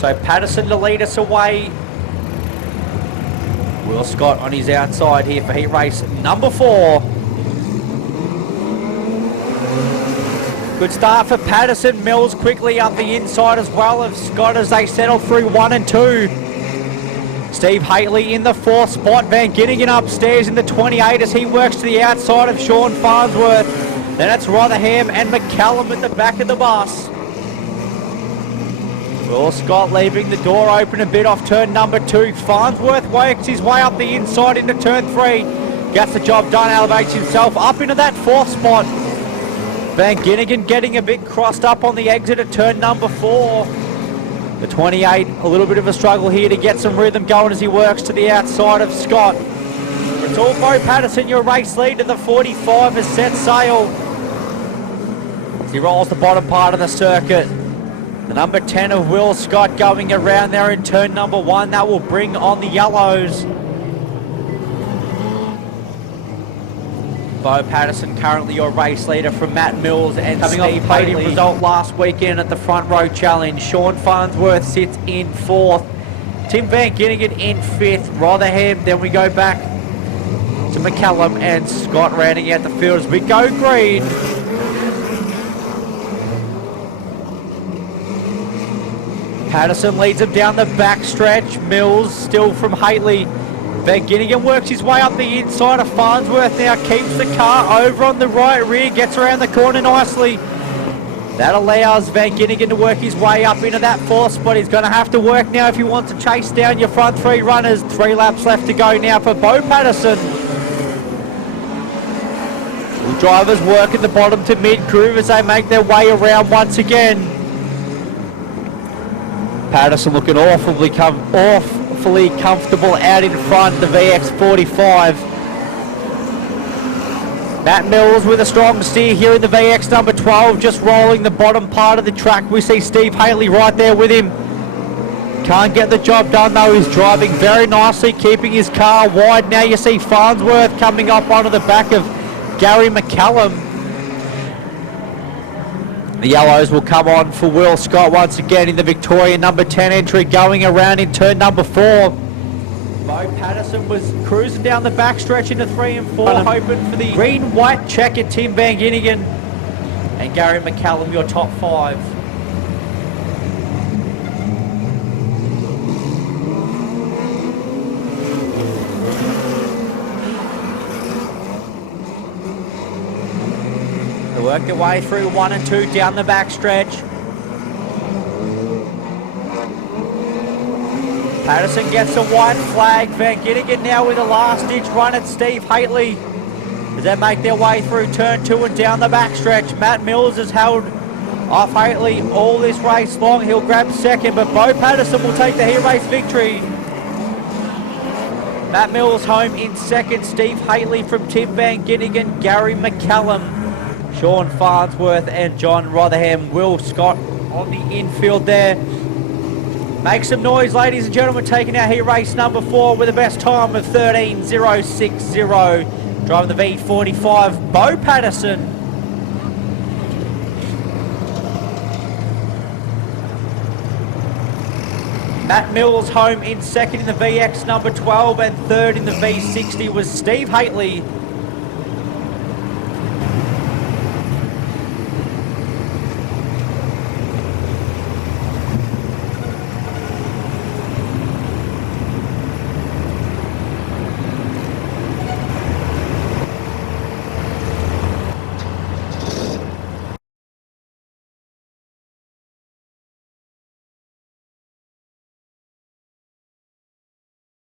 So Patterson to lead us away. Will Scott on his outside here for heat race number 4. Good start for Patterson. Mills quickly up the inside as well of Scott as they settle through 1 and 2. Steve Haley in the 4th spot. Van Ginnigan upstairs in the 28 as he works to the outside of Sean Farnsworth. Then it's Rotherham and McCallum at the back of the bus. Will Scott leaving the door open a bit off turn number 2. Farnsworth works his way up the inside into turn 3. Gets the job done, elevates himself up into that 4th spot. Van Ginnigan getting a bit crossed up on the exit at turn number 4. The 28, a little bit of a struggle here to get some rhythm going as he works to the outside of Scott. It's all Bo Patterson, your race lead, and the 45 has set sail. As he rolls the bottom part of the circuit. The number 10 of Will Scott going around there in turn number 1. That will bring on the yellows. Bo Patterson currently your race leader from Matt Mills and coming Steve off podium result last weekend at the Front Row Challenge. Sean Farnsworth sits in 4th. Tim Van Ginnigan in 5th. Rotherham. Then we go back to McCallum and Scott rounding out the field as we go green. Patterson leads him down the back stretch. Mills still from Haley. Van Ginnigan works his way up the inside of Farnsworth now, keeps the car over on the right rear, gets around the corner nicely. That allows Van Ginnigan to work his way up into that 4th spot. He's going to have to work now if he wants to chase down your front 3 runners. 3 laps left to go now for Bo Patterson. The drivers work at the bottom to mid-groove as they make their way around once again. Patterson looking awfully comfortable out in front, the VX45. Matt Mills with a strong steer here in the VX number 12, just rolling the bottom part of the track. We see Steve Haley right there with him. Can't get the job done though. He's driving very nicely, keeping his car wide. Now you see Farnsworth coming up onto the back of Gary McCallum. The yellows will come on for Will Scott once again in the Victoria number 10 entry, going around in turn number 4. Bo Patterson was cruising down the backstretch into 3 and 4, hoping for the green-white checker. Tim Van Ginnigan and Gary McCallum, your top 5. They work their way through 1 and 2 down the backstretch. Patterson gets a white flag. Van Ginnigan now with a last-ditch run at Steve Haley as they make their way through turn 2 and down the backstretch. Matt Mills has held off Haley all this race long. He'll grab 2nd, but Bo Patterson will take the heat race victory. Matt Mills home in 2nd. Steve Haley from Tim Van Ginnigan, Gary McCallum, Sean Farnsworth and John Rotherham. Will Scott on the infield there. Make some noise, ladies and gentlemen, taking our heat race number 4 with the best time of 13.060. Driving the V45, Bo Patterson. Matt Mills home in 2nd in the VX number 12 and 3rd in the V60 was Steve Haley.